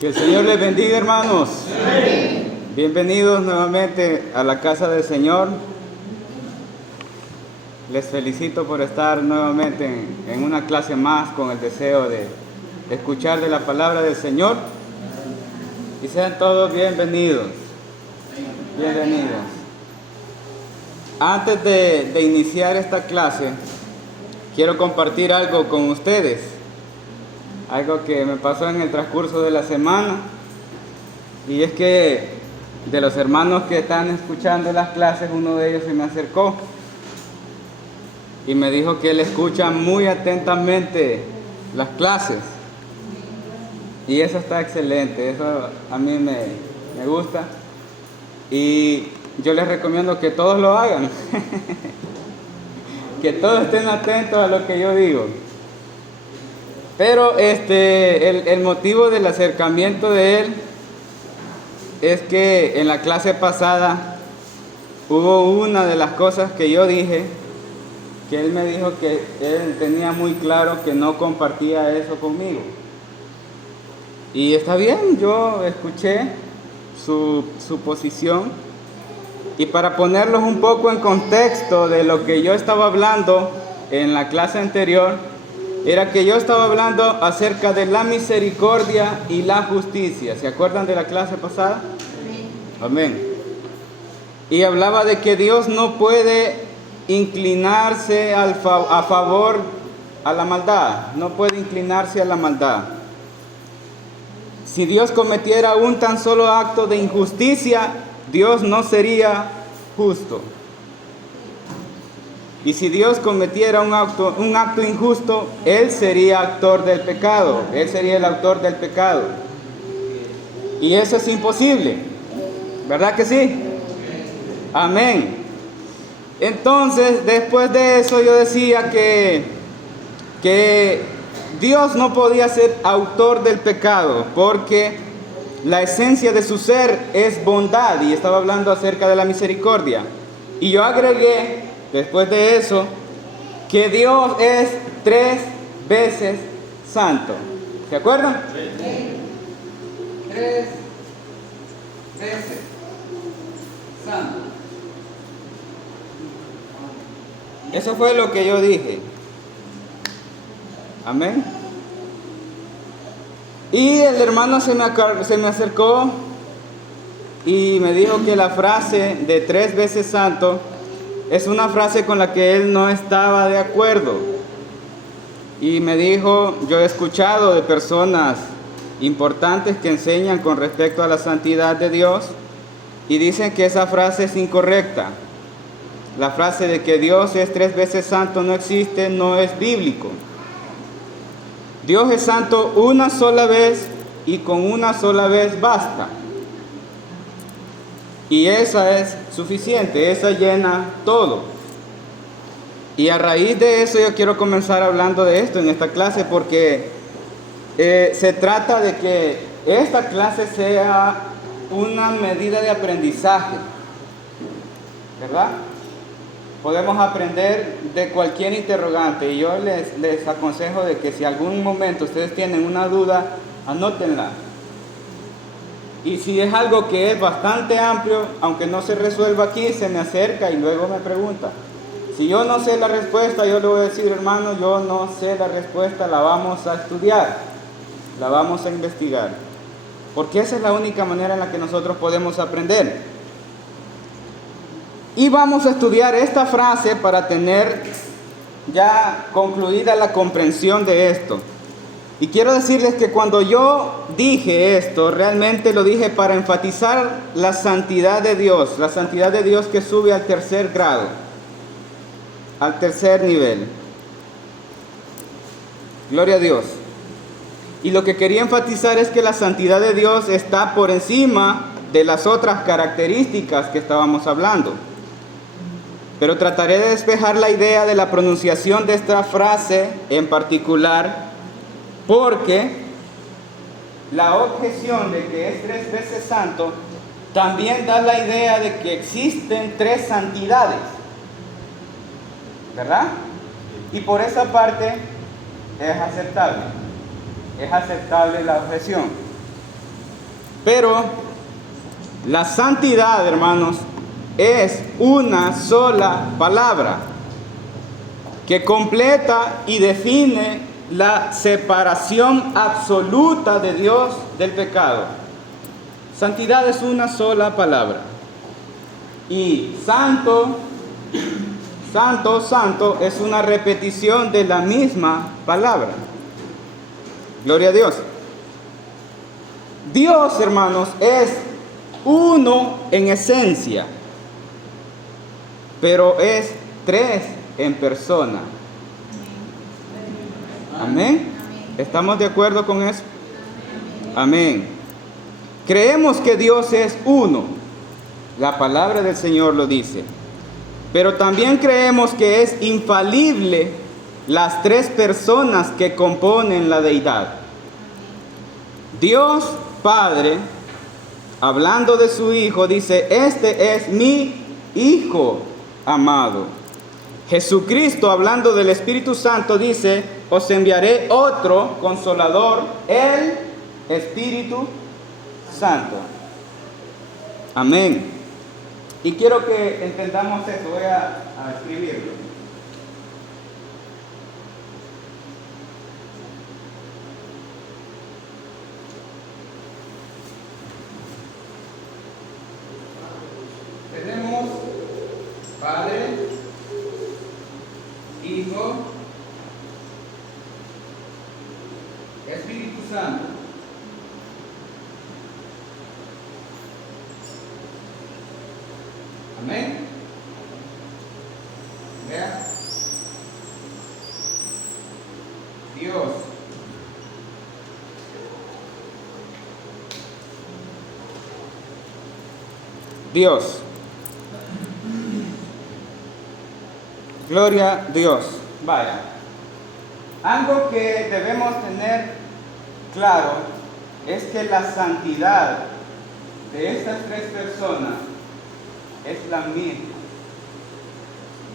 Que el Señor les bendiga, hermanos. Bienvenidos nuevamente a la casa del Señor. Les felicito por estar nuevamente en una clase más con el deseo de escuchar de la palabra del Señor. Y sean todos bienvenidos. Bienvenidos. Antes de iniciar esta clase, quiero compartir algo con ustedes. Algo que me pasó en el transcurso de la semana. Y es que de los hermanos que están escuchando las clases, uno de ellos se me acercó y me dijo que él escucha muy atentamente las clases. Y eso está excelente, eso a mí me gusta. Y yo les recomiendo que todos lo hagan. Que todos estén atentos a lo que yo digo. Pero el motivo del acercamiento de él es que en la clase pasada hubo una de las cosas que yo dije, que él me dijo que él tenía muy claro que no compartía eso conmigo. Y está bien, yo escuché su posición. Y para ponerlos un poco en contexto de lo que yo estaba hablando en la clase anterior, era que yo estaba hablando acerca de la misericordia y la justicia. ¿Se acuerdan de la clase pasada? Amén. Y hablaba de que Dios no puede inclinarse a favor a la maldad. No puede inclinarse a la maldad. Si Dios cometiera un tan solo acto de injusticia, Dios no sería justo. Y si Dios cometiera un acto injusto, Él sería actor del pecado. Él sería el autor del pecado. Y eso es imposible. ¿Verdad que sí? Amén. Entonces, después de eso yo decía que Dios no podía ser autor del pecado porque la esencia de su ser es bondad. Y estaba hablando acerca de la misericordia. Y yo agregué, después de eso, que Dios es 3 veces santo. ¿Se acuerdan? Sí. 3 veces santo. Eso fue lo que yo dije. Amén. Y el hermano se me acercó y me dijo que la frase de 3 veces santo es una frase con la que él no estaba de acuerdo. Y me dijo, yo he escuchado de personas importantes que enseñan con respecto a la santidad de Dios y dicen que esa frase es incorrecta. La frase de que Dios es 3 veces santo no existe, no es bíblico. Dios es santo una sola vez y con una sola vez basta. Y esa es suficiente, esa llena todo. Y a raíz de eso yo quiero comenzar hablando de esto en esta clase porque se trata de que esta clase sea una medida de aprendizaje, ¿verdad? Podemos aprender de cualquier interrogante y yo les aconsejo de que si algún momento ustedes tienen una duda, anótenla. Y si es algo que es bastante amplio, aunque no se resuelva aquí, se me acerca y luego me pregunta. Si yo no sé la respuesta, yo le voy a decir, hermano, yo no sé la respuesta, la vamos a estudiar, la vamos a investigar. Porque esa es la única manera en la que nosotros podemos aprender. Y vamos a estudiar esta frase para tener ya concluida la comprensión de esto. Y quiero decirles que cuando yo dije esto, realmente lo dije para enfatizar la santidad de Dios que sube al 3er grado, al 3er nivel. Gloria a Dios. Y lo que quería enfatizar es que la santidad de Dios está por encima de las otras características que estábamos hablando. Pero trataré de despejar la idea de la pronunciación de esta frase en particular, porque la objeción de que es 3 veces santo también da la idea de que existen 3 santidades, ¿verdad? Y por esa parte es aceptable la objeción. Pero la santidad, hermanos, es una sola palabra que completa y define la separación absoluta de Dios del pecado. Santidad es una sola palabra. Y santo, santo, santo es una repetición de la misma palabra. Gloria a Dios. Dios, hermanos, es uno en esencia, pero es tres en persona. Amén. ¿Estamos de acuerdo con eso? Amén. Creemos que Dios es uno. La palabra del Señor lo dice. Pero también creemos que es infalible las tres personas que componen la deidad. Dios Padre, hablando de su Hijo, dice: este es mi Hijo amado. Jesucristo, hablando del Espíritu Santo, dice: os enviaré otro Consolador, el Espíritu Santo. Amén. Y quiero que entendamos esto. Voy a escribirlo. Tenemos Padre, Hijo, Espíritu Santo. Amén. Vea. Dios. Dios. Gloria a Dios. Vaya. Algo que debemos tener claro es que la santidad de estas tres personas es la misma.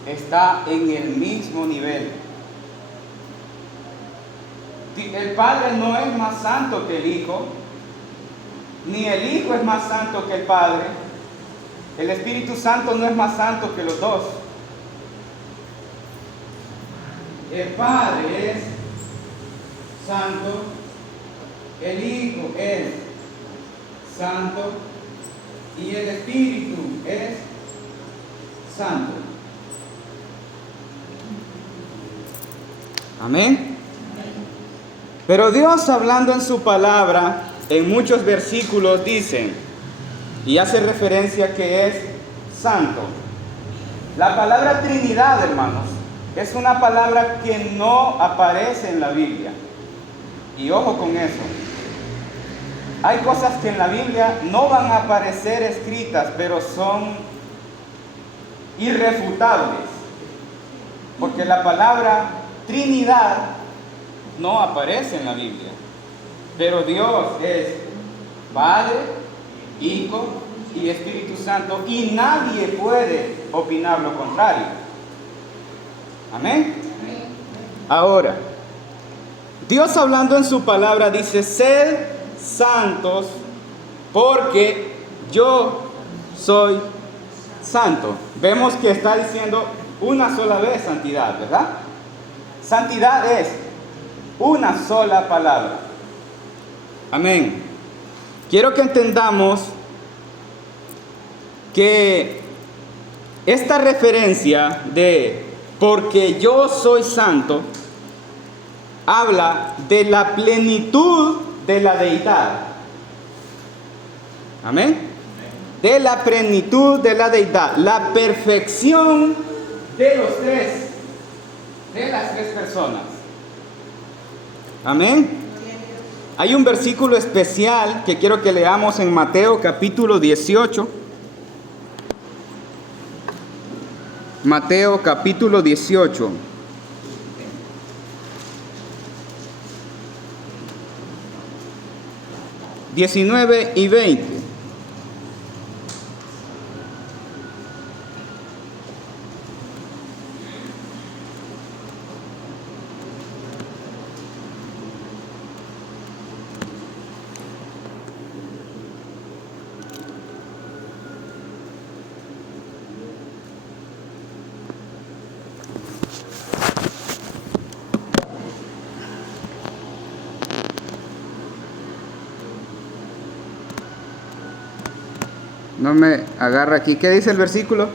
Está en el mismo nivel. El Padre no es más santo que el Hijo, ni el Hijo es más santo que el Padre. El Espíritu Santo no es más santo que los dos. El Padre es santo, el Hijo es santo y el Espíritu es santo. Amén. Pero Dios, hablando en su palabra, en muchos versículos dice y hace referencia que es santo. La palabra Trinidad, hermanos, es una palabra que no aparece en la Biblia. Y ojo con eso. Hay cosas que en la Biblia no van a aparecer escritas, pero son irrefutables. Porque la palabra Trinidad no aparece en la Biblia. Pero Dios es Padre, Hijo y Espíritu Santo, y nadie puede opinar lo contrario. Amén. Ahora, Dios, hablando en su palabra, dice: sed santos porque yo soy santo. Vemos que está diciendo una sola vez santidad, ¿verdad? Santidad es una sola palabra. Amén. Quiero que entendamos que esta referencia de porque yo soy santo habla de la plenitud de la deidad. Amén. De la plenitud de la deidad, la perfección de los tres, de las tres personas. Amén. Hay un versículo especial que quiero que leamos en Mateo capítulo 18. Mateo capítulo 18. ...19 y 20. No me agarra aquí. ¿Qué dice el versículo?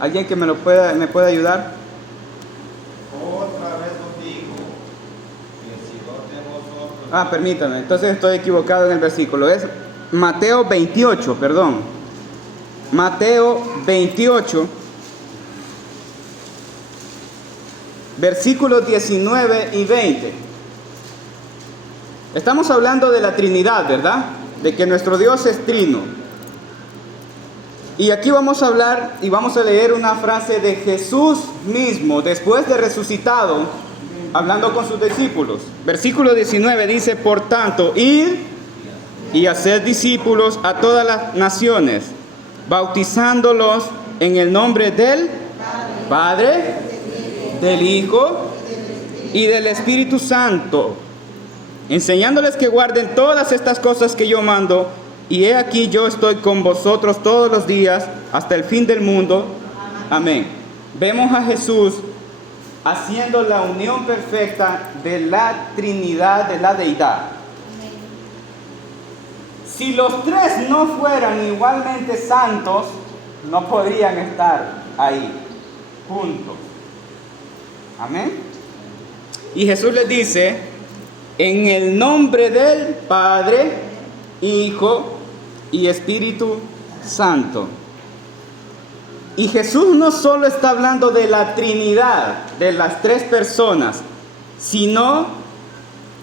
¿Alguien que me pueda ayudar? Otra vez os digo que si dos de vosotros... Permítame, entonces estoy equivocado en el versículo. Es Mateo 28, perdón. Mateo 28, versículos 19 y 20. Estamos hablando de la Trinidad, ¿verdad? De que nuestro Dios es trino. Y aquí vamos a hablar y vamos a leer una frase de Jesús mismo, después de resucitado, hablando con sus discípulos. Versículo 19 dice: por tanto, id y haced discípulos a todas las naciones, bautizándolos en el nombre del Padre, del Hijo y del Espíritu Santo, enseñándoles que guarden todas estas cosas que yo mando, y he aquí yo estoy con vosotros todos los días hasta el fin del mundo. Amén. Vemos a Jesús haciendo la unión perfecta de la Trinidad, de la Deidad. Si los tres no fueran igualmente santos, no podrían estar ahí, juntos. Amén. Y Jesús les dice: en el nombre del Padre, Hijo y Espíritu Santo. Y Jesús no solo está hablando de la Trinidad, de las tres personas, sino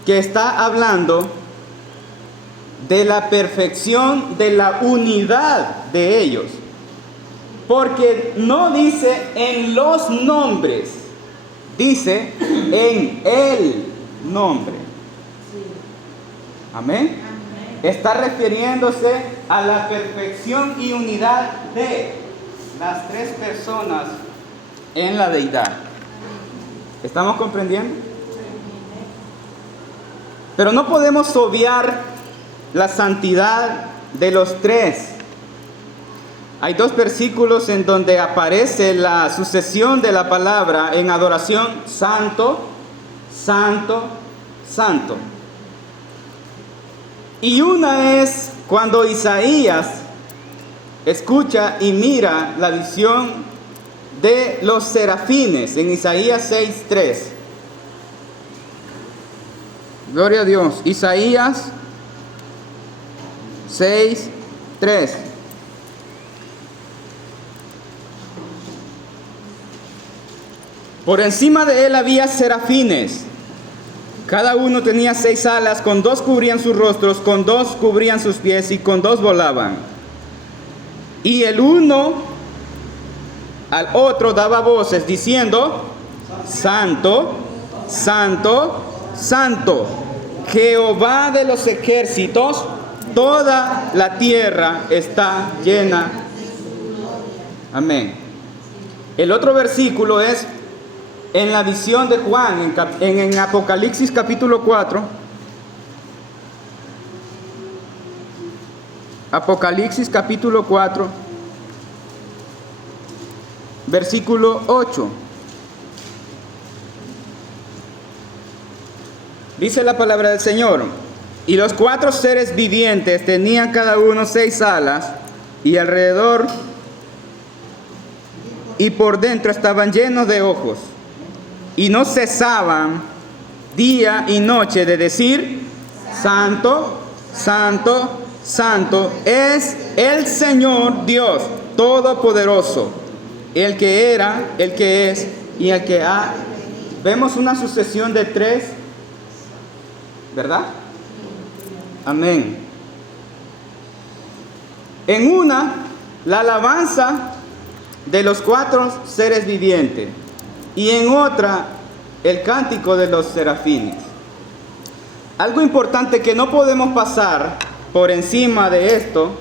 que está hablando de la perfección, de la unidad de ellos. Porque no dice en los nombres, dice en el nombre. Amén. Está refiriéndose a la perfección y unidad de las tres personas en la deidad. ¿Estamos comprendiendo? Pero no podemos obviar la santidad de los tres. Hay dos versículos en donde aparece la sucesión de la palabra en adoración: santo, santo, santo. Y una es cuando Isaías escucha y mira la visión de los serafines en Isaías 6:3. Gloria a Dios. Isaías 6:3. Por encima de él había serafines. Cada uno tenía 6 alas, con 2 cubrían sus rostros, con 2 cubrían sus pies y con 2 volaban. Y el uno al otro daba voces diciendo: Santo, Santo, Santo, Jehová de los ejércitos, toda la tierra está llena. Amén. El otro versículo es en la visión de Juan, en Apocalipsis capítulo 4. Apocalipsis capítulo 4, versículo 8. Dice la palabra del Señor: y los 4 seres vivientes tenían cada uno 6 alas, y alrededor y por dentro estaban llenos de ojos, y no cesaban día y noche de decir: Santo, Santo, Santo es el Señor Dios Todopoderoso, el que era, el que es y el que ha. Vemos una sucesión de 3, ¿verdad? Amén. En una, la alabanza de los 4 seres vivientes, y en otra, el cántico de los serafines. Algo importante que no podemos pasar por encima de esto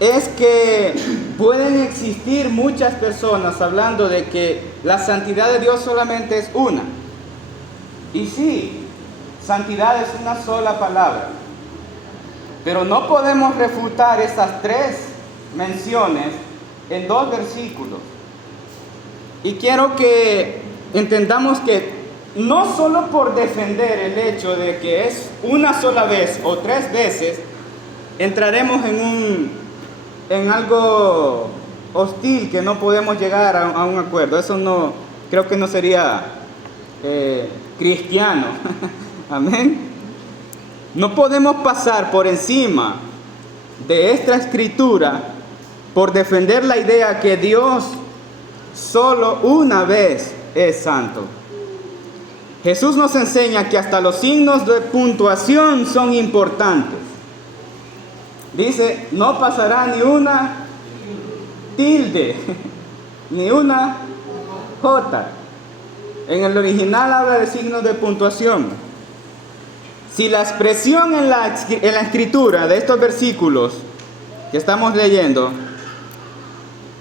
es que pueden existir muchas personas hablando de que la santidad de Dios solamente es una. Y sí, santidad es una sola palabra. Pero no podemos refutar esas 3 menciones en 2 versículos. Y quiero que entendamos que no solo por defender el hecho de que es una sola vez o 3 veces, entraremos en algo hostil, que no podemos llegar a un acuerdo. Eso no, creo que no sería cristiano. Amén. No podemos pasar por encima de esta escritura por defender la idea que Dios solo una vez es santo. Jesús nos enseña que hasta los signos de puntuación son importantes. Dice, no pasará ni una tilde, ni una jota. En el original habla de signos de puntuación. Si la expresión en la escritura de estos versículos que estamos leyendo,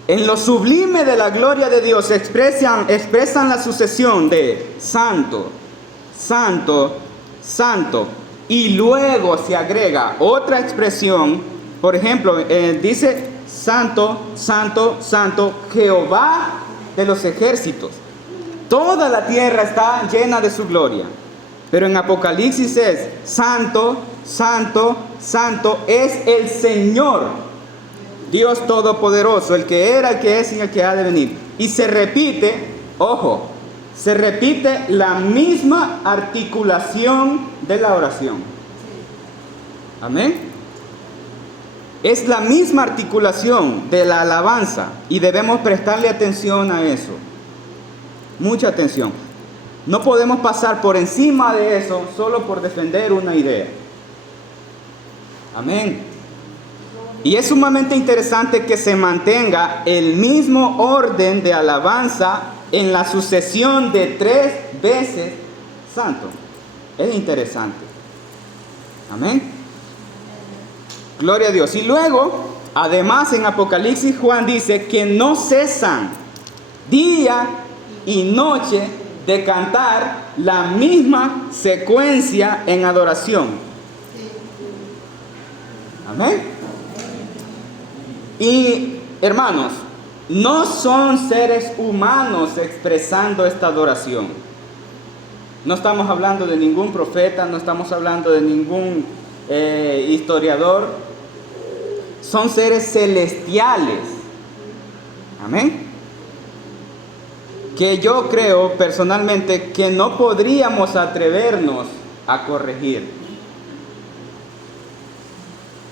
en lo sublime de la gloria de Dios, expresan la sucesión de santo, santo, santo, y luego se agrega otra expresión. Por ejemplo, dice santo, santo, santo, Jehová de los ejércitos. Toda la tierra está llena de su gloria. Pero en Apocalipsis es santo, santo, santo, es el Señor, Dios Todopoderoso, el que era, el que es y el que ha de venir. Y se repite, ojo, se repite la misma articulación de la oración. Amén. Es la misma articulación de la alabanza y debemos prestarle atención a eso. Mucha atención. No podemos pasar por encima de eso solo por defender una idea. Amén. Y es sumamente interesante que se mantenga el mismo orden de alabanza en la sucesión de 3 veces santo. Es interesante. Amén. Gloria a Dios. Y luego, además en Apocalipsis, Juan dice que no cesan día y noche de cantar la misma secuencia en adoración. Amén. Y hermanos, no son seres humanos expresando esta adoración. No estamos hablando de ningún profeta, no estamos hablando de ningún historiador. Son seres celestiales. Amén. Que yo creo personalmente que no podríamos atrevernos a corregir.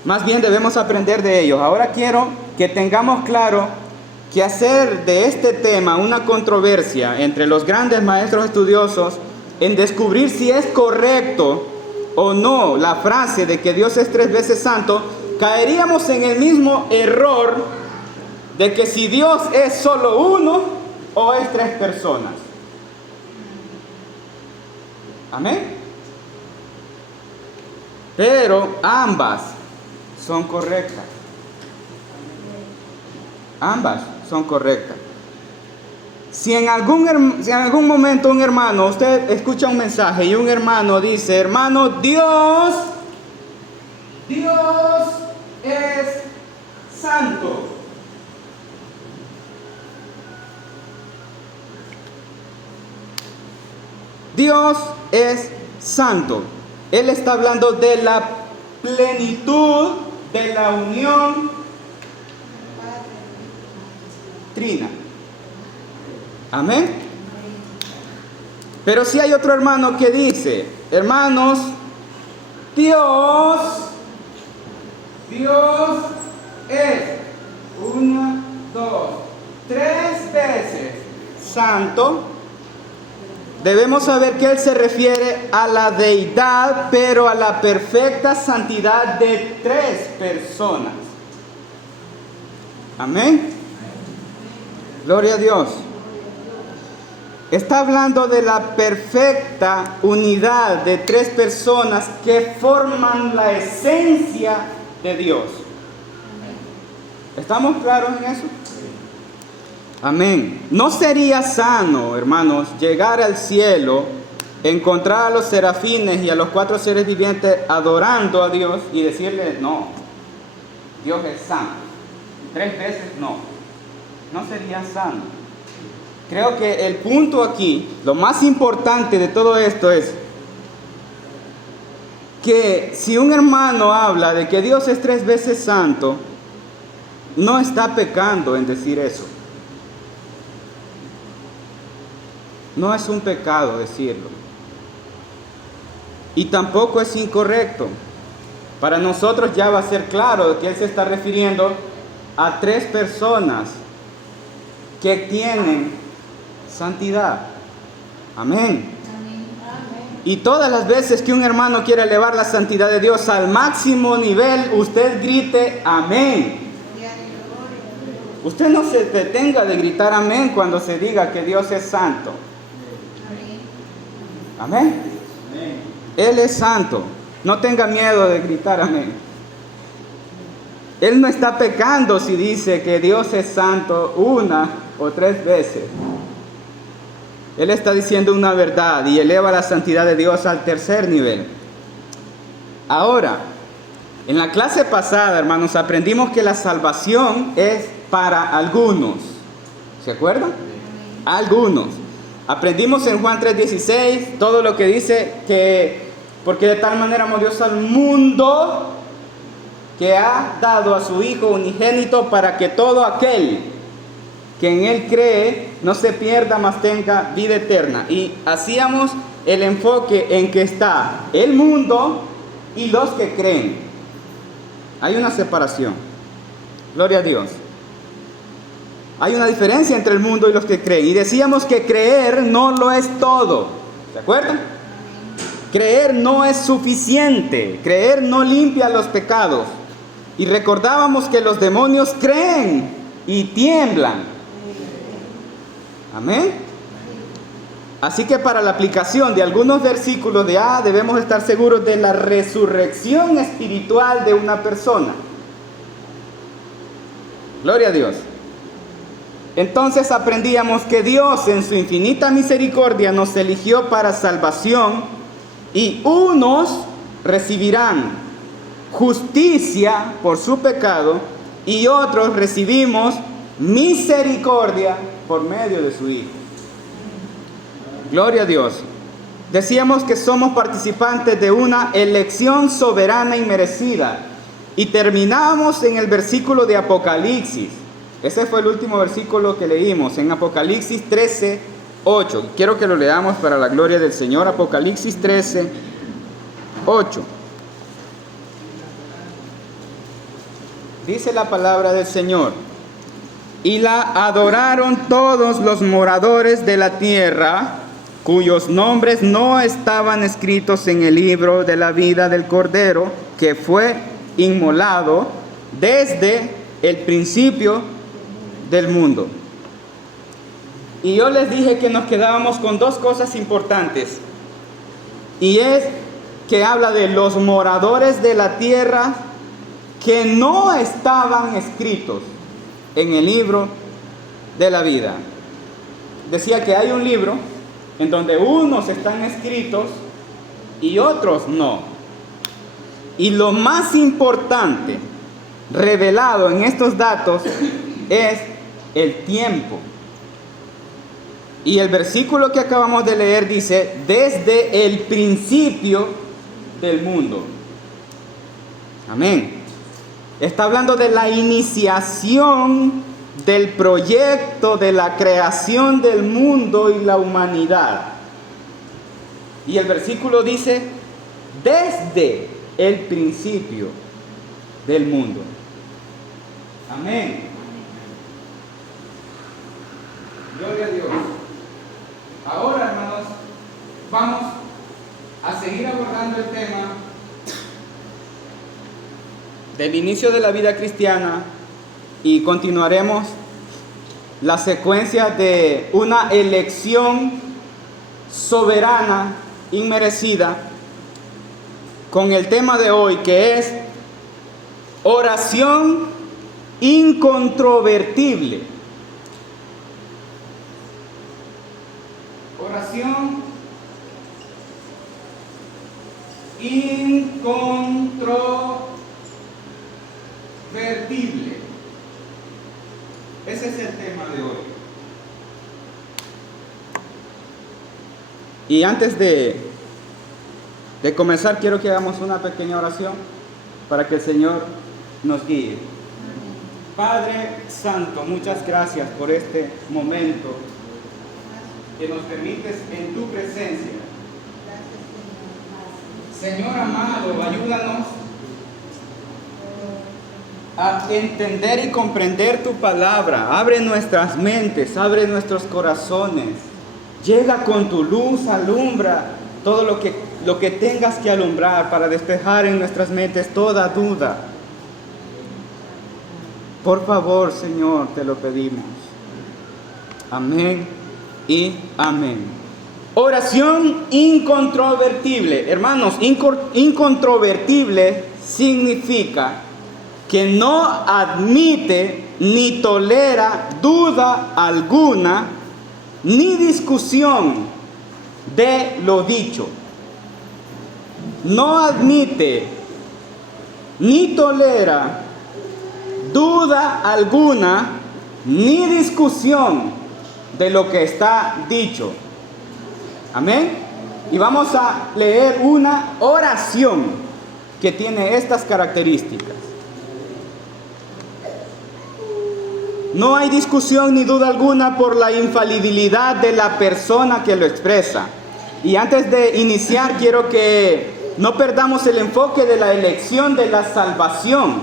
Más bien debemos aprender de ellos. Ahora quiero que tengamos claro que hacer de este tema una controversia entre los grandes maestros estudiosos en descubrir si es correcto o no la frase de que Dios es 3 veces santo, caeríamos en el mismo error de que si Dios es solo uno o es 3 personas. Amén. Pero ambas son correctas. Ambas son correctas. Si en algún momento un hermano, usted escucha un mensaje y un hermano dice, hermano, Dios es santo. Dios es santo. Él está hablando de la plenitud de la unión trina. Amén. Pero si hay otro hermano que dice, hermanos, Dios es 1, 2, 3 veces santo. Debemos saber que Él se refiere a la deidad, pero a la perfecta santidad de 3 personas. Amén. Gloria a Dios. Está hablando de la perfecta unidad de 3 personas que forman la esencia de Dios. ¿Estamos claros en eso? Amén. No sería sano, hermanos, llegar al cielo, encontrar a los serafines y a los 4 seres vivientes adorando a Dios y decirle, no, Dios es santo. 3 veces no. No sería sano. Creo que el punto aquí, lo más importante de todo esto es que si un hermano habla de que Dios es 3 veces santo, no está pecando en decir eso. No es un pecado decirlo. Y tampoco es incorrecto. Para nosotros ya va a ser claro que Él se está refiriendo a 3 personas que tienen santidad. Amén. Y todas las veces que un hermano quiera elevar la santidad de Dios al máximo nivel, usted grite amén. Usted no se detenga de gritar amén cuando se diga que Dios es santo. Amén. Él es santo. No tenga miedo de gritar amén. Él no está pecando si dice que Dios es santo 1 o 3 veces. Él está diciendo una verdad y eleva la santidad de Dios al 3er nivel. Ahora, en la clase pasada, hermanos, aprendimos que la salvación es para algunos. ¿Se acuerdan? Algunos. Aprendimos en Juan 3:16 todo lo que dice que porque de tal manera amó Dios al mundo que ha dado a su Hijo unigénito para que todo aquel que en Él cree no se pierda, mas tenga vida eterna. Y hacíamos el enfoque en que está el mundo y los que creen. Hay una separación. Gloria a Dios. Hay una diferencia entre el mundo y los que creen. Y decíamos que creer no lo es todo. ¿Se acuerdan? Creer no es suficiente. Creer no limpia los pecados. Y recordábamos que los demonios creen y tiemblan. Amén. Así que para la aplicación de algunos versículos debemos estar seguros de la resurrección espiritual de una persona. Gloria a Dios. Entonces aprendíamos que Dios en su infinita misericordia nos eligió para salvación y unos recibirán justicia por su pecado y otros recibimos misericordia por medio de su Hijo. Gloria a Dios. Decíamos que somos participantes de una elección soberana y merecida. Y terminamos en el versículo de Apocalipsis. Ese fue el último versículo que leímos, en Apocalipsis 13:8. Quiero que lo leamos para la gloria del Señor. Apocalipsis 13:8. Dice la palabra del Señor: y la adoraron todos los moradores de la tierra, cuyos nombres no estaban escritos en el libro de la vida del Cordero, que fue inmolado desde el principio del mundo. Y yo les dije que nos quedábamos con 2 cosas importantes. Y es que habla de los moradores de la tierra que no estaban escritos en el libro de la vida. Decía que hay un libro en donde unos están escritos y otros no. Y lo más importante revelado en estos datos es el tiempo. Y el versículo que acabamos de leer dice: desde el principio del mundo. Amén. Está hablando de la iniciación del proyecto de la creación del mundo y la humanidad. Y el versículo dice: desde el principio del mundo. Amén. Gloria a Dios. Ahora, hermanos, vamos a seguir abordando el tema del inicio de la vida cristiana y continuaremos la secuencia de una elección soberana, inmerecida, con el tema de hoy, que es oración incontrovertible. Oración incontrovertible. Ese es el tema de hoy. Y antes de De comenzar, quiero que hagamos una pequeña oración para que el Señor nos guíe. Padre Santo, muchas gracias por este momento que nos permites en tu presencia. Señor amado, ayúdanos a entender y comprender tu palabra. Abre nuestras mentes, abre nuestros corazones. Llega con tu luz, alumbra todo lo que tengas que alumbrar para despejar en nuestras mentes toda duda. Por favor, Señor, te lo pedimos. Amén y amén. Oración incontrovertible. Hermanos, incontrovertible significa que no admite ni tolera duda alguna ni discusión de lo dicho. No admite ni tolera duda alguna ni discusión de lo que está dicho. Amén. Y vamos a leer una oración que tiene estas características. No hay discusión ni duda alguna por la infalibilidad de la persona que lo expresa. Y antes de iniciar, quiero que no perdamos el enfoque de la elección de la salvación.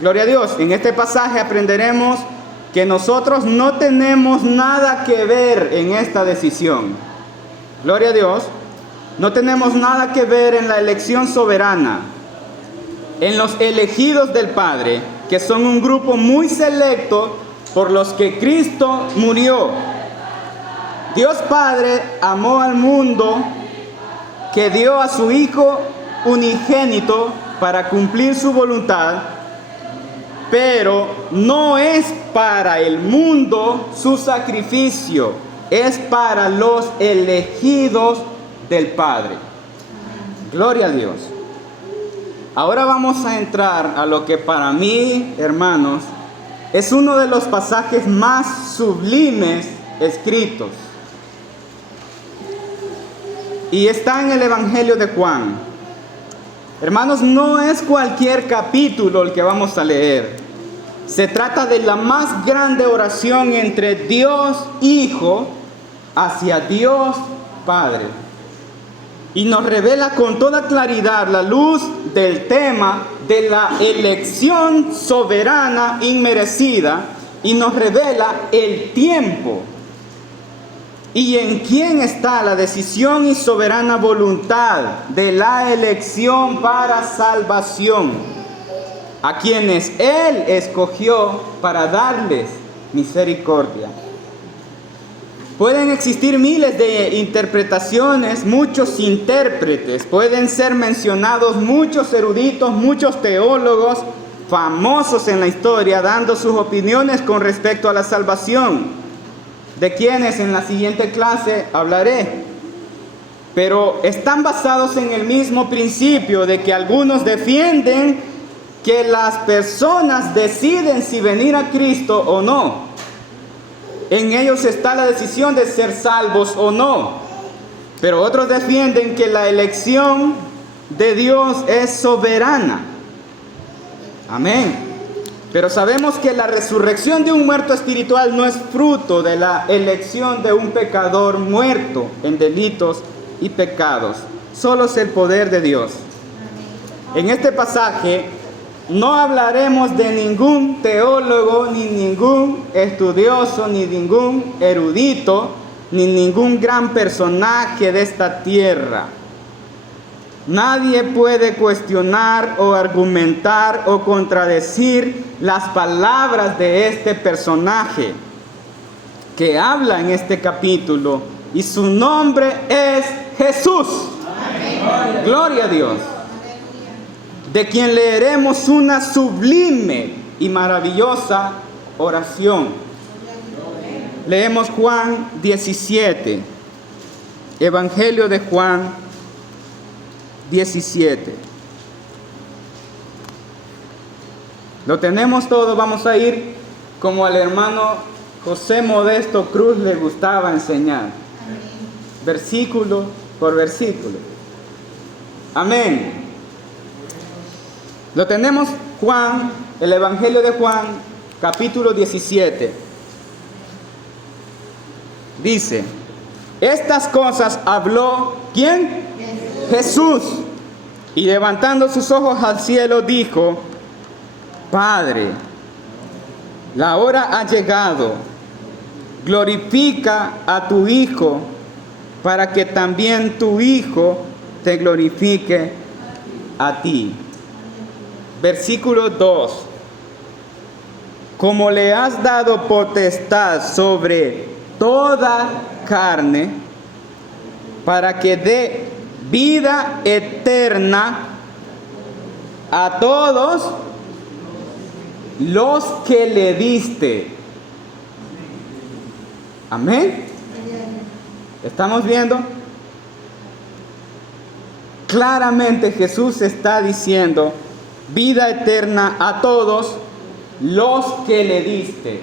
Gloria a Dios. En este pasaje aprenderemos que nosotros no tenemos nada que ver en esta decisión. Gloria a Dios. No tenemos nada que ver en la elección soberana, en los elegidos del Padre, que son un grupo muy selecto por los que Cristo murió. Dios Padre amó al mundo, que dio a su Hijo unigénito para cumplir su voluntad, pero no es para el mundo su sacrificio, es para los elegidos del Padre. Gloria a Dios. Ahora vamos a entrar a lo que para mí, hermanos, es uno de los pasajes más sublimes escritos. Y está en el Evangelio de Juan. Hermanos, no es cualquier capítulo el que vamos a leer. Se trata de la más grande oración entre Dios Hijo hacia Dios Padre. Y nos revela con toda claridad la luz del tema de la elección soberana inmerecida, y nos revela el tiempo y en quién está la decisión y soberana voluntad de la elección para salvación, a quienes Él escogió para darles misericordia. Pueden existir miles de interpretaciones, muchos intérpretes, pueden ser mencionados muchos eruditos, muchos teólogos famosos en la historia dando sus opiniones con respecto a la salvación, de quienes en la siguiente clase hablaré. Pero están basados en el mismo principio de que algunos defienden que las personas deciden si venir a Cristo o no. En ellos está la decisión de ser salvos o no. Pero otros defienden que la elección de Dios es soberana. Amén. Pero sabemos que la resurrección de un muerto espiritual no es fruto de la elección de un pecador muerto en delitos y pecados. Solo es el poder de Dios. En este pasaje no hablaremos de ningún teólogo, ni ningún estudioso, ni ningún erudito, ni ningún gran personaje de esta tierra. Nadie puede cuestionar o argumentar o contradecir las palabras de este personaje que habla en este capítulo, y su nombre es Jesús. Amén. Gloria a Dios. De quien leeremos una sublime y maravillosa oración. Leemos Juan 17, Evangelio de Juan 17. Lo tenemos todo, vamos a ir como al hermano José Modesto Cruz le gustaba enseñar, versículo por versículo. Amén. Lo tenemos Juan, el Evangelio de Juan, capítulo 17. Dice, estas cosas habló, ¿quién? Jesús. Y levantando sus ojos al cielo dijo, Padre, la hora ha llegado, glorifica a tu Hijo, para que también tu Hijo te glorifique a ti. Versículo 2. Como le has dado potestad sobre toda carne, para que dé vida eterna a todos los que le diste. Amén. ¿Estamos viendo? Claramente Jesús está diciendo vida eterna a todos los que le diste.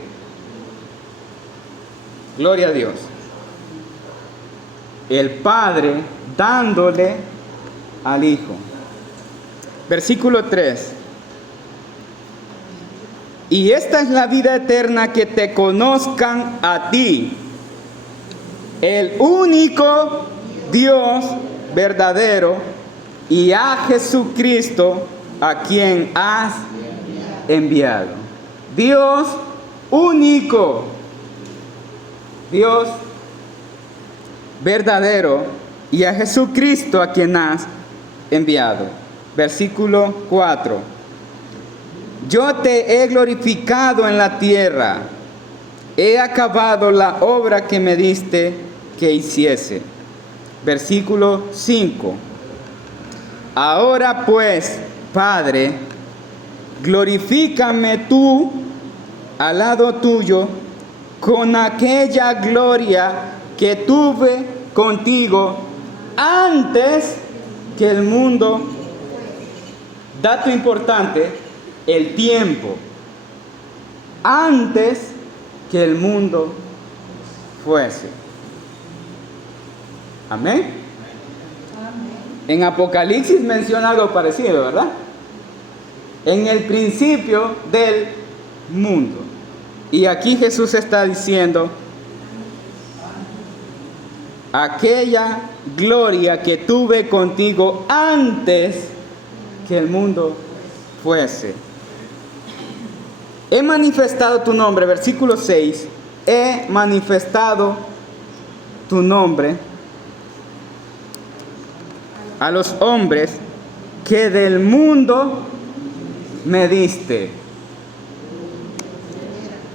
Gloria a Dios. El Padre dándole al Hijo. Versículo 3. Y esta es la vida eterna, que te conozcan a ti, el único Dios verdadero, y a Jesucristo, a quien has enviado. Dios único, Dios verdadero, y a Jesucristo, a quien has enviado. Versículo 4. Yo te he glorificado en la tierra, he acabado la obra que me diste que hiciese. Versículo 5. Ahora pues, Padre, glorifícame tú al lado tuyo con aquella gloria que tuve contigo antes que el mundo. Dato importante, el tiempo. Antes que el mundo fuese. Amén. En Apocalipsis menciona algo parecido, ¿verdad? En el principio del mundo. Y aquí Jesús está diciendo, aquella gloria que tuve contigo antes que el mundo fuese. He manifestado tu nombre, versículo 6. He manifestado tu nombre a los hombres que del mundo me diste.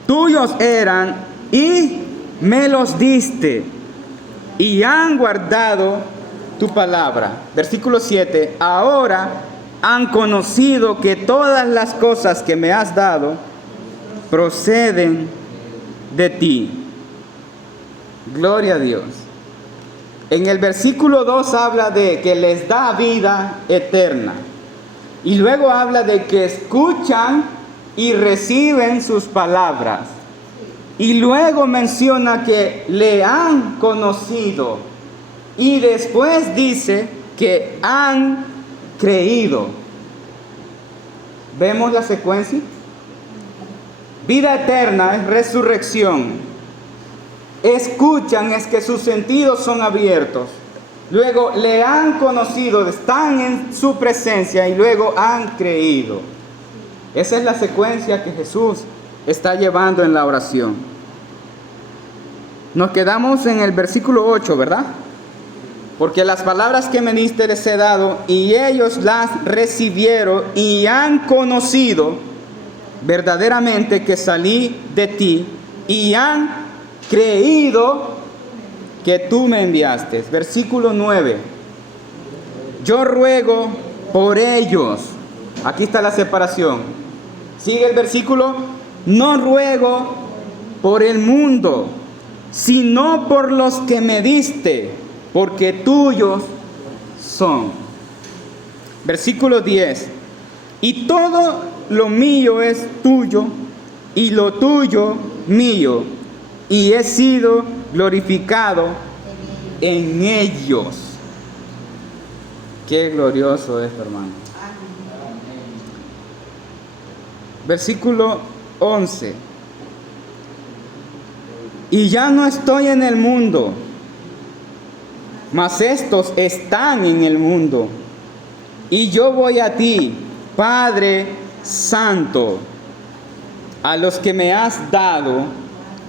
Tuyos eran y me los diste, y han guardado tu palabra. Versículo 7. Ahora han conocido que todas las cosas que me has dado proceden de ti. Gloria a Dios. En el versículo 2 habla de que les da vida eterna. Y luego habla de que escuchan y reciben sus palabras. Y luego menciona que le han conocido. Y después dice que han creído. ¿Vemos la secuencia? Vida eterna es resurrección. Escuchan, es que sus sentidos son abiertos. Luego le han conocido, están en su presencia y luego han creído. Esa es la secuencia que Jesús está llevando en la oración. Nos quedamos en el versículo 8, ¿verdad? Porque las palabras que me diste les he dado, y ellos las recibieron y han conocido verdaderamente que salí de ti, y han creído que tú me enviaste. Versículo 9. Yo ruego por ellos. Aquí está la separación. Sigue el versículo. No ruego por el mundo, sino por los que me diste, porque tuyos son. Versículo 10. Y todo lo mío es tuyo, y lo tuyo mío, y he sido glorificado en ellos. Qué glorioso esto, hermano. Versículo 11. Y ya no estoy en el mundo, mas estos están en el mundo. Y yo voy a ti, Padre Santo. A los que me has dado,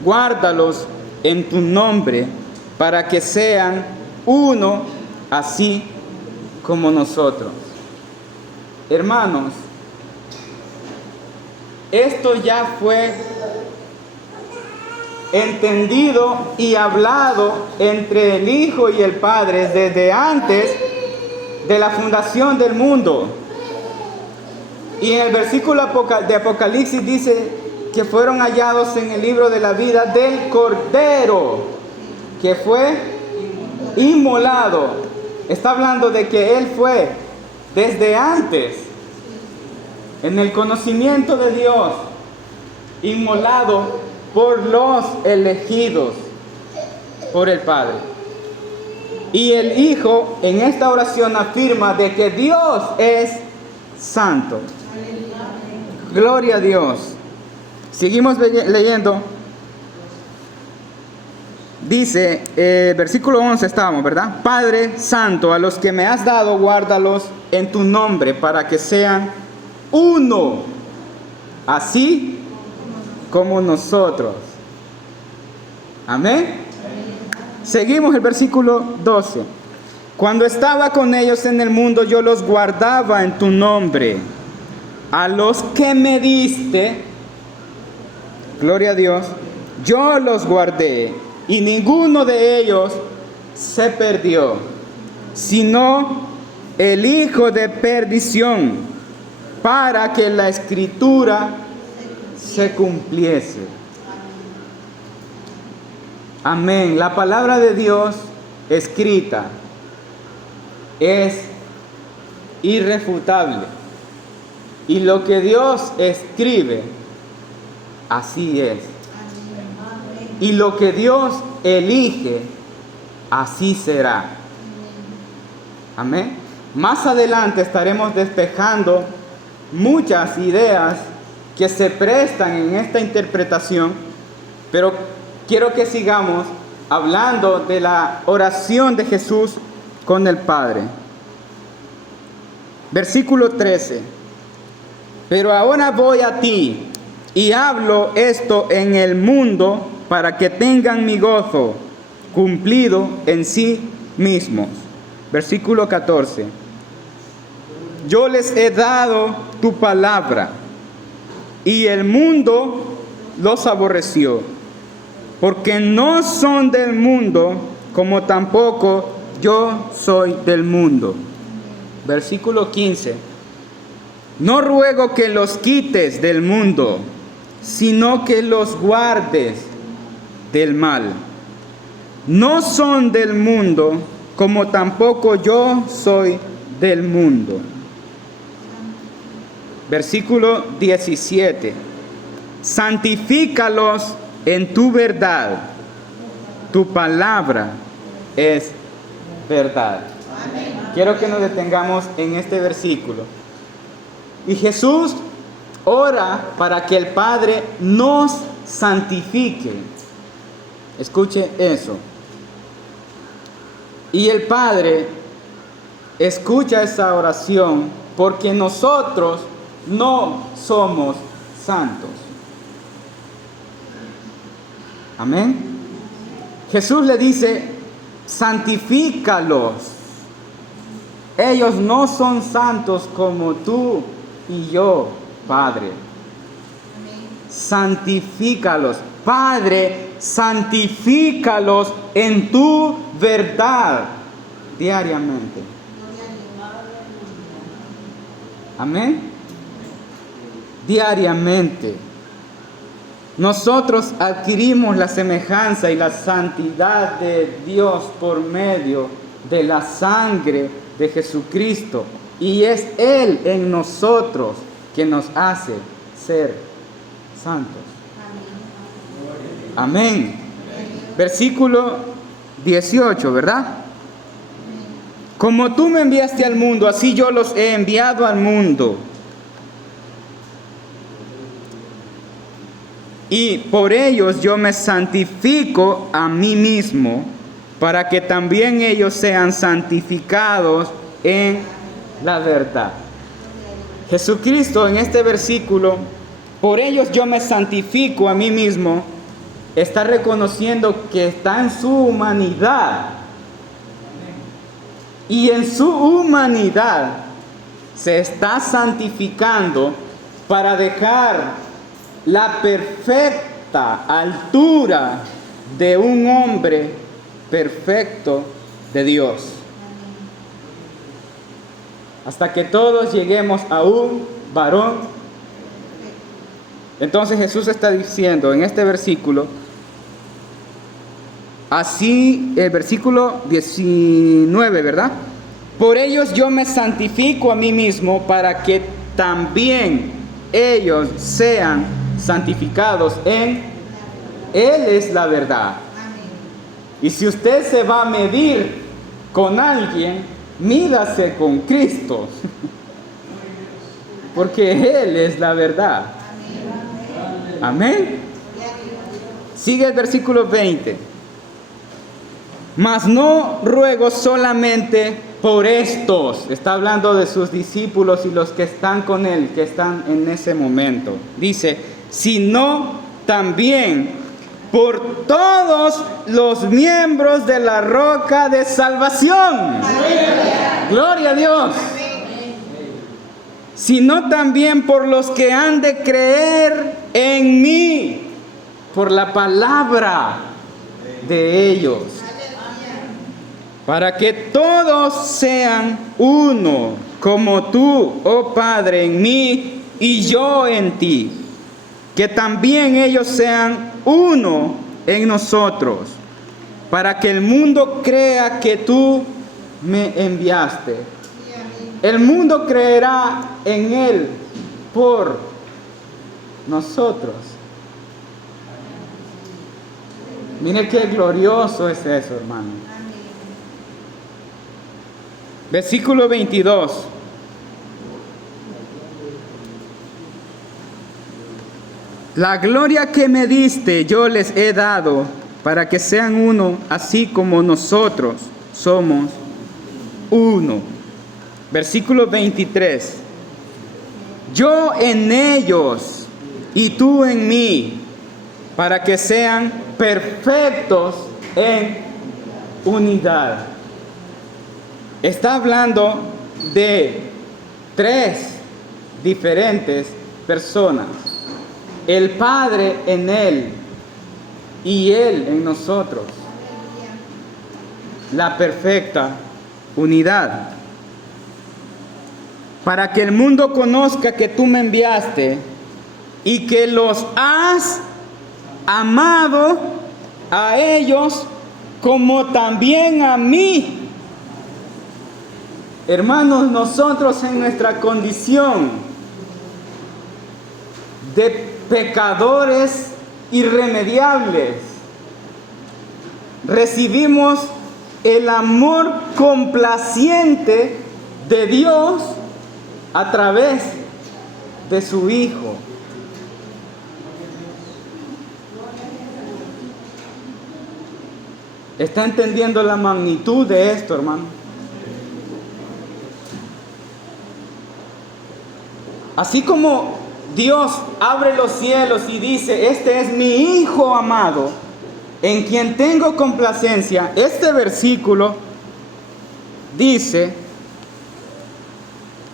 guárdalos en tu nombre, para que sean uno, así como nosotros. Hermanos, esto ya fue entendido y hablado entre el Hijo y el Padre desde antes de la fundación del mundo. Y en el versículo de Apocalipsis dice que fueron hallados en el libro de la vida del Cordero, que fue inmolado. Está hablando de que Él fue desde antes, en el conocimiento de Dios, inmolado por los elegidos por el Padre. Y el Hijo en esta oración afirma de que Dios es santo. Gloria a Dios. Seguimos leyendo. Dice, versículo 11 estábamos, ¿verdad? Padre Santo, a los que me has dado, guárdalos en tu nombre, para que sean uno, así como nosotros. Amén. Seguimos el versículo 12. Cuando estaba con ellos en el mundo, yo los guardaba en tu nombre. A los que me diste, gloria a Dios, yo los guardé, y ninguno de ellos se perdió, sino el hijo de perdición, para que la escritura se cumpliese. Amén. La palabra de Dios escrita es irrefutable. Y lo que Dios escribe, así es. Y lo que Dios elige, así será. Amén. Más adelante estaremos despejando muchas ideas que se prestan en esta interpretación, pero quiero que sigamos hablando de la oración de Jesús con el Padre. Versículo 13. Pero ahora voy a ti y hablo esto en el mundo para que tengan mi gozo cumplido en sí mismos. Versículo 14. Yo les he dado tu palabra y el mundo los aborreció, porque no son del mundo, como tampoco yo soy del mundo. Versículo 15. No ruego que los quites del mundo, sino que los guardes del mal. No son del mundo, como tampoco yo soy del mundo. Versículo 17. Santifícalos en tu verdad. Tu palabra es verdad. Amén. Quiero que nos detengamos en este versículo. Y Jesús ora para que el Padre nos santifique. Escuche eso. Y el Padre escucha esa oración porque nosotros no somos santos. Amén. Jesús le dice, santifícalos. Ellos no son santos como tú y yo, Padre. Santifícalos. Padre, santifícalos en tu verdad diariamente. Amén. Diariamente. Nosotros adquirimos la semejanza y la santidad de Dios por medio de la sangre de Jesucristo. Y es Él en nosotros que nos hace ser santos. Amén. Versículo 18, ¿verdad? como tú me enviaste al mundo, así yo los he enviado al mundo. Y por ellos yo me santifico a mí mismo, para que también ellos sean santificados en la verdad. Jesucristo en este versículo, por ellos yo me santifico a mí mismo, está reconociendo que está en su humanidad. Y en su humanidad se está santificando para dejar la perfecta altura de un hombre perfecto de Dios. Hasta que todos lleguemos a un varón. Entonces Jesús está diciendo en este versículo, así, el versículo 19, ¿verdad? Por ellos yo me santifico a mí mismo, para que también ellos sean santificados en Él es la verdad. Y si usted se va a medir con alguien, mídase con Cristo, porque Él es la verdad. Amén. Sigue el versículo 20. Mas no ruego solamente por estos. Está hablando de sus discípulos y los que están con Él, que están en ese momento. Dice, sino también por todos los miembros de la roca de salvación. Aleluya. Gloria a Dios. Sino también por los que han de creer en mí, por la palabra de ellos, para que todos sean uno, como tú, oh Padre, en mí y yo en ti, que también ellos sean uno en nosotros, para que el mundo crea que tú me enviaste. El mundo creerá en Él por nosotros. Mire qué glorioso es eso, hermano. Versículo 22. La gloria que me diste yo les he dado, para que sean uno, así como nosotros somos uno. Versículo 23. Yo en ellos y tú en mí, para que sean perfectos en unidad. Está hablando de tres diferentes personas. El Padre en Él y Él en nosotros. La perfecta unidad. Para que el mundo conozca que tú me enviaste y que los has amado a ellos como también a mí. Hermanos, nosotros en nuestra condición de pecadores irremediables, recibimos el amor complaciente de Dios a través de su Hijo. ¿Está entendiendo la magnitud de esto, hermano? Así como Dios abre los cielos y dice, este es mi Hijo amado, en quien tengo complacencia, este versículo dice,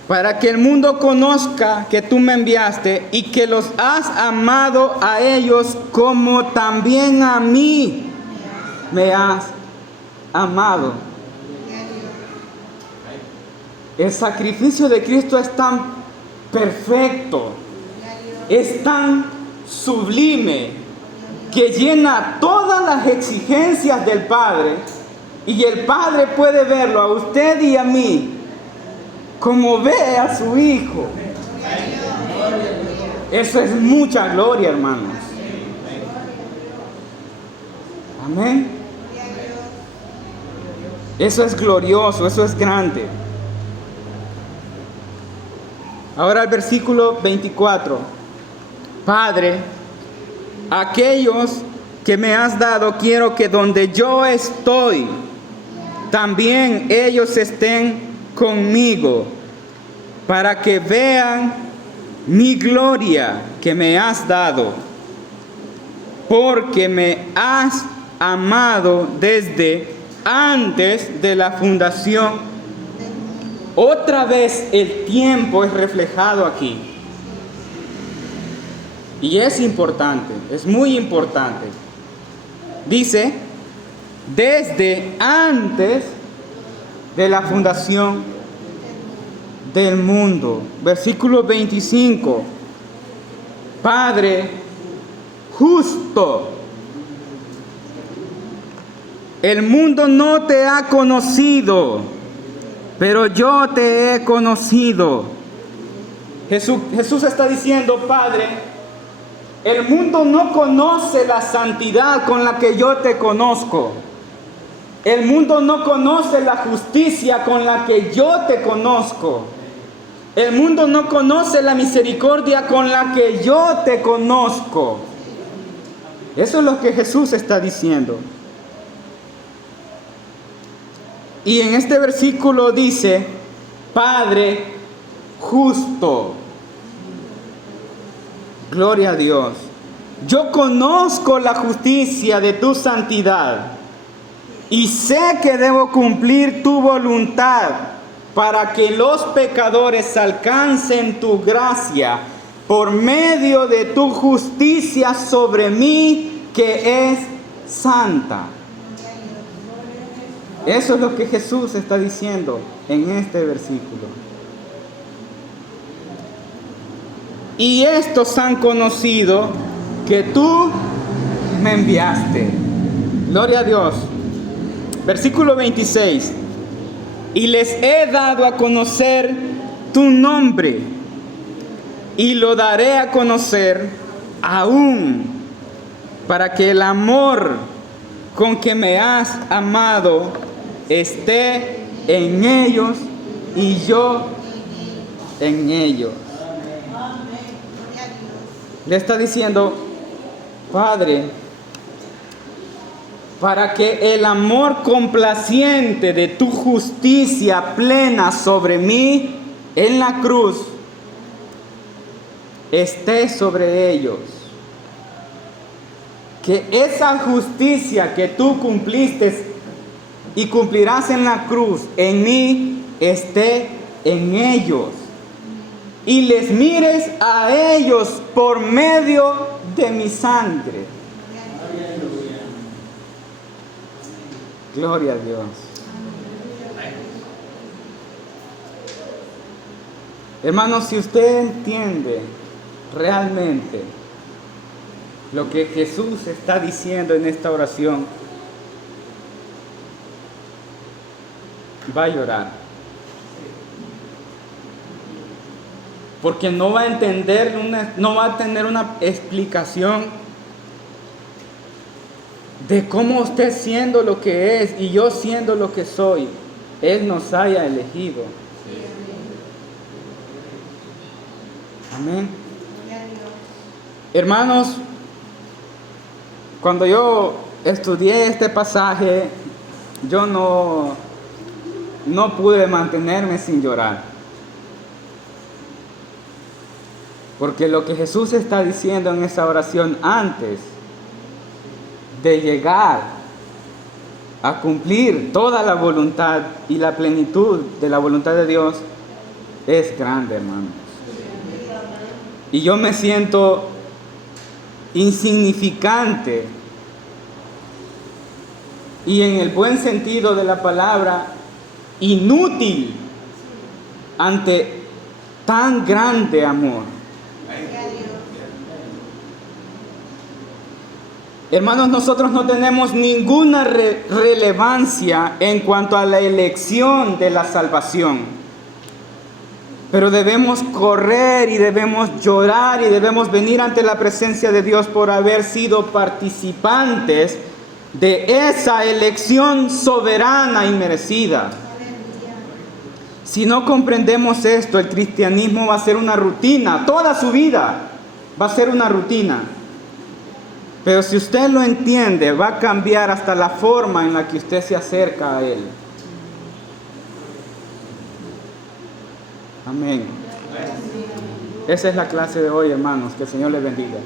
para que el mundo conozca que tú me enviaste y que los has amado a ellos como también a mí me has amado. El sacrificio de Cristo es tan perfecto, es tan sublime, que llena todas las exigencias del Padre, y el Padre puede verlo a usted y a mí como ve a su Hijo. Eso es mucha gloria, hermanos. Amén. Eso es glorioso, eso es grande. Ahora el versículo 24. Padre, aquellos que me has dado, quiero que donde yo estoy, también ellos estén conmigo, para que vean mi gloria que me has dado, porque me has amado desde antes de la fundación. Otra vez el tiempo es reflejado aquí. Y es importante, es muy importante. Dice, desde antes de la fundación del mundo. Versículo 25. Padre justo, el mundo no te ha conocido, pero yo te he conocido. Jesús está diciendo, Padre, el mundo no conoce la santidad con la que yo te conozco. El mundo no conoce la justicia con la que yo te conozco. El mundo no conoce la misericordia con la que yo te conozco. Eso es lo que Jesús está diciendo. Y en este versículo dice, Padre justo. Gloria a Dios. Yo conozco la justicia de tu santidad y sé que debo cumplir tu voluntad para que los pecadores alcancen tu gracia por medio de tu justicia sobre mí, que es santa. Eso es lo que Jesús está diciendo en este versículo. Y estos han conocido que tú me enviaste. Gloria a Dios. Versículo 26. Y les he dado a conocer tu nombre, y lo daré a conocer aún, para que el amor con que me has amado esté en ellos y yo en ellos. Le está diciendo, Padre, para que el amor complaciente de tu justicia plena sobre mí en la cruz esté sobre ellos. Que esa justicia que tú cumpliste y cumplirás en la cruz en mí esté en ellos. Y les mires a ellos por medio de mi sangre. Gloria a Dios. Hermanos, si usted entiende realmente lo que Jesús está diciendo en esta oración, va a llorar. Porque no va a entender, no va a tener una explicación de cómo usted siendo lo que es y yo siendo lo que soy, Él nos haya elegido. Amén. Hermanos, cuando yo estudié este pasaje, yo no pude mantenerme sin llorar. Porque lo que Jesús está diciendo en esa oración antes de llegar a cumplir toda la voluntad y la plenitud de la voluntad de Dios es grande, hermanos. Y yo me siento insignificante y en el buen sentido de la palabra, inútil ante tan grande amor. Hermanos, nosotros no tenemos ninguna relevancia en cuanto a la elección de la salvación. Pero debemos correr y debemos llorar y debemos venir ante la presencia de Dios por haber sido participantes de esa elección soberana y merecida. Si no comprendemos esto, el cristianismo va a ser una rutina, toda su vida va a ser una rutina. Pero si usted lo entiende, va a cambiar hasta la forma en la que usted se acerca a Él. Amén. Esa es la clase de hoy, hermanos. Que el Señor les bendiga.